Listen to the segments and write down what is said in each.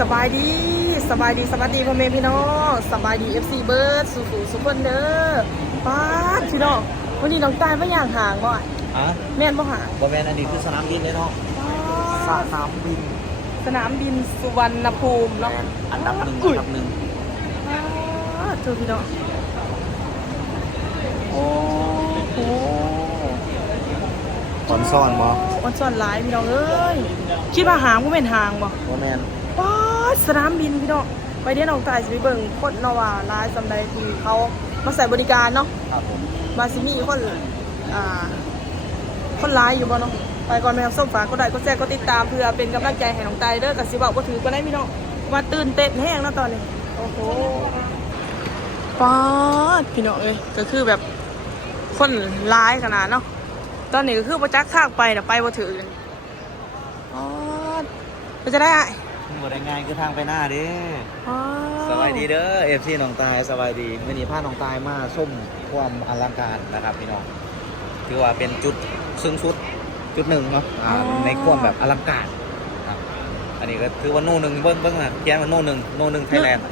สบายดีสวัสดีพ่อแม่พี่น้องสบายดี FC เบิร์ดสู่สุขคนเด้อป้าดพี่น้องวันนี้น้องตายไม่อย่างห่างบ่ฮะแม่นบ่ห่างบ่แม่นอันนี้คือสนามบินเลยเนาะสนามบินสุวรรณภูมิเนาะอันดับหนึ่งป้าดเจอพี่น้องโอ้โหออนซ่อนบ่วันซ่อนหลายพี่น้องเอ้ยคิดว่าห่างบ่แม่นห่างบ่แม่นป้าดสนามบินพี่น้องไปเดี๋ยวน้องตายสิไปเบิ่งคนเนาะว่าหลายสำใดที่เขามาใส่บริการเนาะครับผมมาสิมีคนร้ายอยู่บ่เนาะไปก่อนไปครับส้มฝากก็ได้ก็แจ้งก็ติดตามเพื่อเป็นกำลังใจให้น้องตายเด้อกับสิบอกว่าถือก็ได้พี่น้องมาตื่นเต้นแห้งแล้วตอนนี้โอ้โหป้าดพี่น้องเอ้ยก็คือแบบคนร้ายขนาดเนาะตอนนี้ก็คือประจักษ์ทางไปแต่ไปบ่ถือเลยอ๋อมันจะได้อะบ่ได้ง่ายคือทางไปหน้าเด้สวัสดีเด้อ FC น้องตายสวัสดีมื้อนี้พาน้องตายมาชมความอลังการนะครับพี่น้องถือว่าเป็นจุดซึ่งสุดจุดหนึ่งเนาะในความแบบอลังการครับอันนี้ก็ถือว่าโน่หนึ่งเบิ้งนะเขียนว่าโน่หนึ่งไทยแลนด์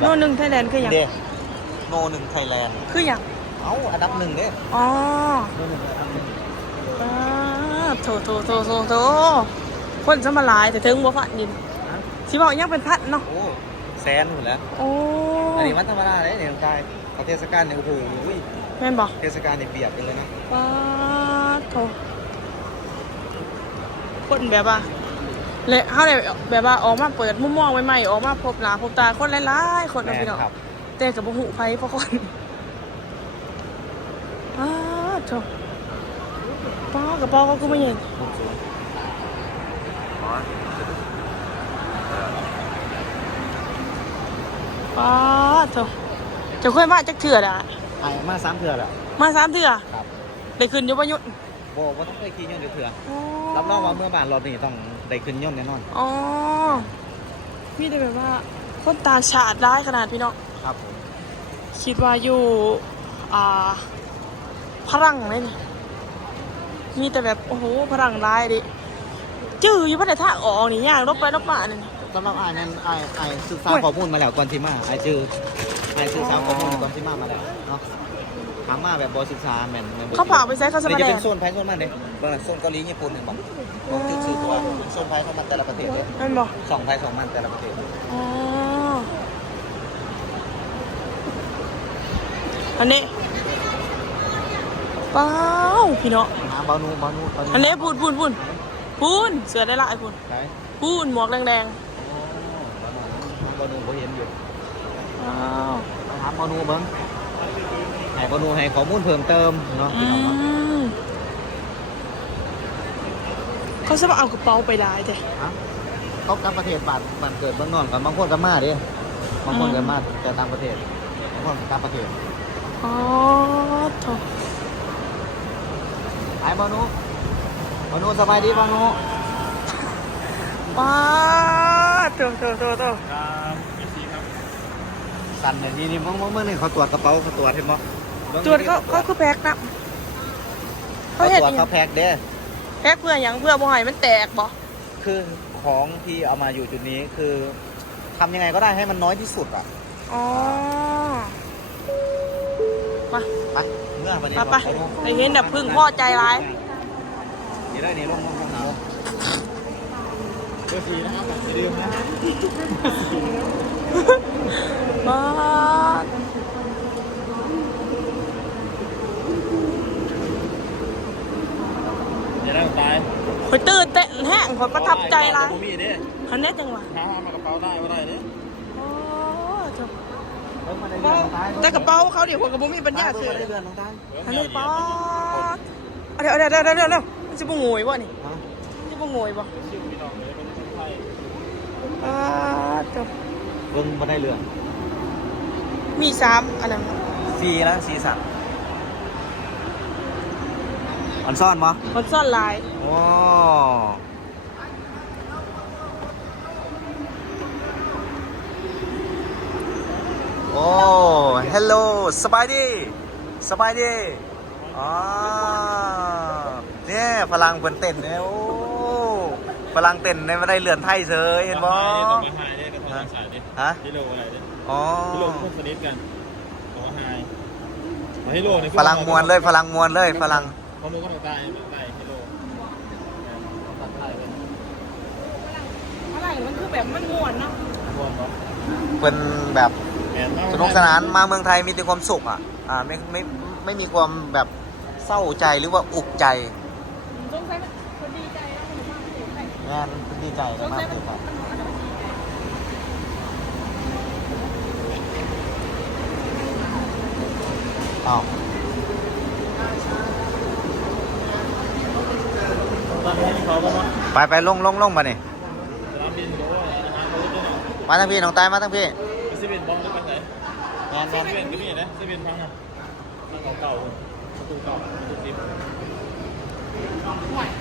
โน่หนึ่งไทยแลนด์คืออย่างโน่หนึ่งไทยแลนด์คืออย่างอันดับหนึ่งเด้อ๋อโน่หนึ่งอันดับหนึ่งโถคนจะมาหลายแต่ถึงบ่ฝันยินสิบอกยังเป็นพัดเนาะโอ้แสนหมดแล้วโอ้อันนี้มันธรรมดาเลยเนี่ยน้องตายเขาเทศกาลเนี่ยโอ้โหแม่นบอกเทศกาลเนี่ยเปียกกันเลยนะป้าโถคนแบบว่าเลยเขาเลยแบบว่าออกมาเปิดมุมมองใหม่ๆออกมาพบหน้าพบตาคนหลายๆคนนะพี่น้องแต่กับบุหุไฟเพราะคนป้าโถป้ากระเป๋าเขาก็ไม่เห็นป้าโถจะค่อยมาจักเถื่ออ่ะมา3 เถื่อแล้วมา3 เถื่อครับได้ขึ้นยศประยุทธ์บอกว่าต้องไปขี่ยนต์เถื่อรับรองว่าเมื่อบานรอบนี้ต้องได้ขึ้นยนต์แน่นอนอ๋อพี่ได้แบบว่าคนต่างชาติได้ขนาดพี่น้องครับผมคิดว่าอยู่พลังเลยนี่มีแต่แบบโอ้โหพลังร้ายดิจื้ออยู่พัฒนาออกนี่ยากรบไปรบมาเนี่ยสำหรับไอ้นั่นไอ้ศึกษาข้อมูลมาแล้วก่อนที่มาไอ้ศึกษาข้อมูลก่อนที่มาแล้วเนาะถามมาแบบบอศึกษาแมนเขาผ่าไปใช้เขาสมัยจะเป็นโซนไพ่โซนมันเลยโซนเกาหลีญี่ปุ่นหนึ่งบอกจุดสื่อตัวโซนไพ่ของมันแต่ละประเทศเลยนั่นบอก2 ไพ่2 มันแต่ละประเทศอ๋ออันนี้เป้าพี่เนาะบานูอันนี้พูนเสือได้ละไอ้พูนหมวกแดงบานูเขาเห็นอยู่ถามบานูเบิ้งให้บานูให้ข้อมูลเพิ่มเติมเนาะเขาชอบเอากระเป๋าไปได้จ้ะเขากลับประเทศบ้านเกิดเมืองนอนกับบางคนก็มาดิบางคนก็มาแต่ต่างประเทศบางคนกลับประเทศอ๋อโถไอ้บานูสบายดีบานูป้าโถครับสั่นอย่างนี้เมื่อนี่เขาตรวจกระเป๋าเขาตรวจเห็นมั้ยตรวจเขาคือแพ็คนะเขาตรวจเขาแพ็คเด้แพ็คเพื่ออย่างเพื่อบ่ให้มันแตกบ่คือของที่เอามาอยู่จุดนี้คือทำยังไงก็ได้ให้มันน้อยที่สุดอ่ะอ๋อมาเมื่อวันนี้ไปเห็นแบบพึ่งพ่อใจร้ายนี่ได้นี่ลงเบอร์ 4นะครับอย่าลืมนะบ้าอย่าได้ตายคอยตื่นเต้นแห้งคอยประทับใจร้ายอันนี้จังหวะหามากระเป๋าได้ว่าได้เนี่ยโอ้จบแต่กระเป๋าเขาเดี๋ยวคนกับบุ้มีปัญญาซื้ออันนี้ป๊อดเดี๋ยวมันจะบุ้งงวยบ่นี่จะบุ้งงวยบ่จบเบิ้งมาได้เรือมี3อันนั้น4แล้ว4 3อันซ่อนมั้ยอันซ่อนลายโอ้ฮัลโหลสบายดีอ๋อเนี่ยพลังเพิ่นเต้นเนี่ยโอ้ ฝรั่งเต้นในไม่ได้เลื่อนไทยเฉยเห็นบ่ ต้องมาหายได้กับทางสายดิ ฮะ ฮิโลอะไรดิ อ๋อ ฮิโลพวกสนิทกันต้องมาหายฮิโลนี่ ฝรั่งมวนเลยฝรั่งมวนเลยฝรั่ง ข้อมูลก็ต้องได้ฮิโลตัดได้เลย อะไรมันคือแบบมันม่วนเนาะ มวนปะ เป็นแบบ แอน สนุกสนานมาเมืองไทยมีแต่ความสุขไม่มีความแบบเศร้าใจหรือว่าอุกใจ สงสัยมันคนดีใจแล้วคนมากที่ใครง านดีใจ สง มา สัย ก มัน เลยครับ อ้าว ตอนนี้เขาก็มา ไปลงมาเนี่ย สนามบินโดยอาหารเขาด้วยเนาะ มาทั้งพี่น้องตายมาทั้งพี่ ซีเวนบ้องได้ไปไหน งาน ซีเวนก็มีนะซีเวนพังอ่ะเก่าประตูเก่าประตูซิป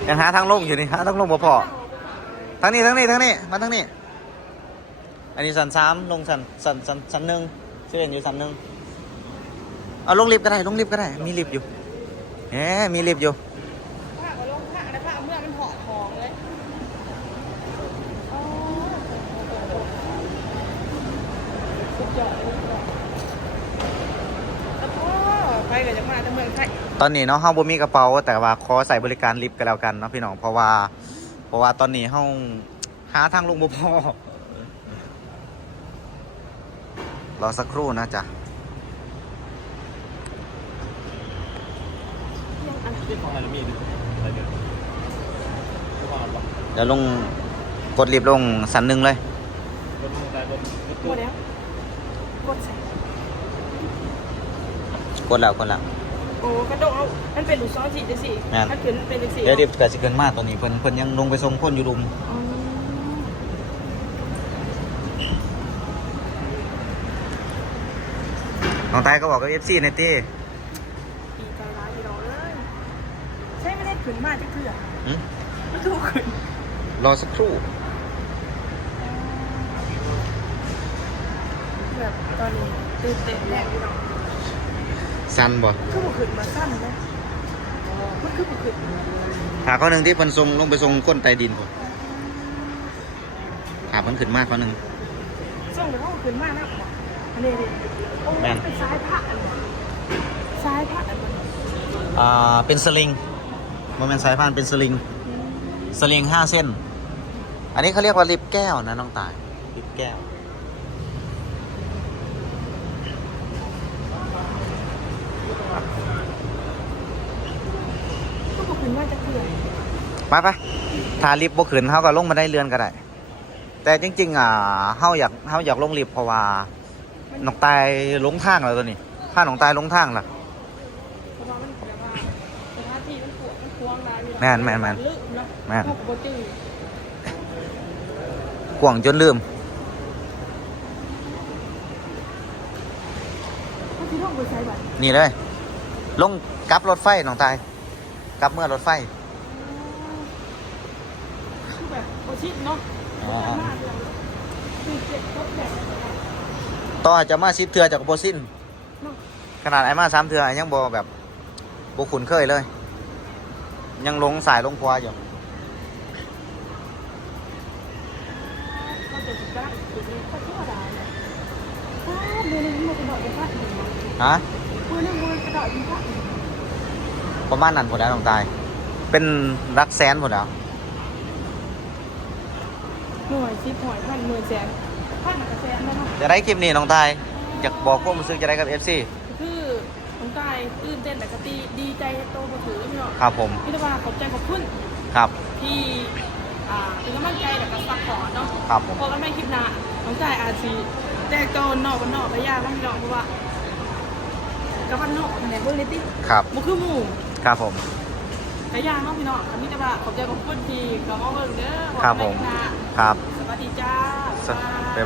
ยังหาทางลงอยู่นี่หาทางลงบ่พอทางนี้มาทางนี้อันนี้สัน3ลงสันหนึ่งเส้นอยู่สันหนึ่งเอาลงลิฟต์ก็ได้มีลิฟต์อยู่มีลิฟต์อยู่ ผ้าก็ลงผ้าแล้วผ้าเมื่อมันห่อทองเลยสุดยอดแล้วก็ไปกับจังหวัดเมืองไทย ตอนนี้เนาะเฮาบ่มีกระเป๋าแต่ว่าขอใส่บริการลิฟต์กันแล้วกันเนาะพี่น้องเพราะว่าตอนนี้เฮาหาทางลงบ่พอรอสักครู่นะจ๊ะ ที่ของอะไรมีอะไรเดี๋ยวไม่ว่าหรอก เดี๋ยวลงกดลิฟต์ลงสันหนึ่งเลย รถไฟรถ หมดแล้วกดใส่ กดแล้ว โอ้กระโดดเอามันเป็นลูกซ้อนสีจะสี งั้น ถ้าขึ้นเป็นสี เดี๋ยวลิฟต์ก็สิเกินมากตอนนี้เพิ่นยังลงไปส่งคนอยู่รุมน้องตายก็บอกกับ FC ในตี้ ดีใจร้ายพี่น้องเลยใช่ไม่ได้ขึ้นมากจะเถื่อ หึ ไม่ถูกขึ้น รอสักครู่ แบบตอนนี้ตื่นเต้นแน่พี่น้อง สั้นบ่ คือบุขึ้นมาสั้นนะมันคือบุขึ้น หาข้อหนึ่งที่เพิ่นส่งลงไปส่งคนใต้ดินผมหาเพิ่นขึ้นมากข้อหนึ่ง ส่งเดี๋ยวเขาขึ้นมากนะอันนี้ดิโอ้ แม่น เป็นซ้ายพระอันนี้ซ้ายพระอันนี้ เป็นสลิงมันเป็นสายพานเป็นสลิง5 เส้น อันนี้เขาเรียกว่าลิฟต์แก้วนะน้องตายลิฟต์แก้ว คือบุขึ้นมากจะเถื่อ ไปถ้าลิฟต์บ่ขึ้นเขาก็ลงมาได้เรือนก็ได้ แต่จริงๆเฮาอยากลงลิฟต์เพราะว่าน้องตายลงทางแล้วตัวนี้พาน้องตายลงทางล่ะ เพราะว่ามันแบบว่าสถานที่มันปวดมันควงร้ายอยู่ แม่นลึกเนาะ แม่นพวกโบจื้อก ว่างจนลืม เขาที่ห้องบนซ้ายบัตร นี่เลย ลงกลับรถไฟน้องตายกลับเมื่อรถไฟ คือแบบโบชิดเนาะ อ๋อ มากเลยคือเจ็บก็แบบ ต่อจะมา10 เทื่อจากโบสิ้น เนาะ ขนาดไอ้มา3 เทื่อยังบ่แบบบ่คุ้นเคยเลย ยังลงสายลงขวาอยู่ เราจะจุดได้จุดนี้ก็ทั่วได้เลยมือนึงมันกระโดดไปฟาดหนึ่ง ฮะ มือนึงมันกระโดดไปฟาดหนึ่ง ประมาณนั้นหมดแล้วน้องตาย เป็นรักแสนหมดแล้ว หน่วยชิปหน่วยพันหมื่นแสนพันกระแสนแล้วเนาะ จะได้คลิปนี้น้องตายอยากบอกความรู้สึกจะได้กับ FC คือน้องกายตื่นเต้นแต่ก็ดีใจโตมาถือพี่เนาะ ครับผม พี่ตะวันขอบใจขอบคุณ ครับ ที่เป็นกำลังใจแต่ก็ซัพพอร์ตเนาะ ครับผม พอกันไม่คลิปหน้าน้องกายอาชีแตกโตนนอกบ้านนอกไปยากนะพี่น้องเพราะว่ากับบ้านนอกแผนกเบอร์ลิตี้ ครับ บุคือหมู่ ครับผม ไปยากเนาะพี่น้องอันนี้จะว่าขอบใจขอบคุณที่กับมาเบิ่งเด้อ ครับผม ครับ สวัสดีจ้า บ๊ายบาย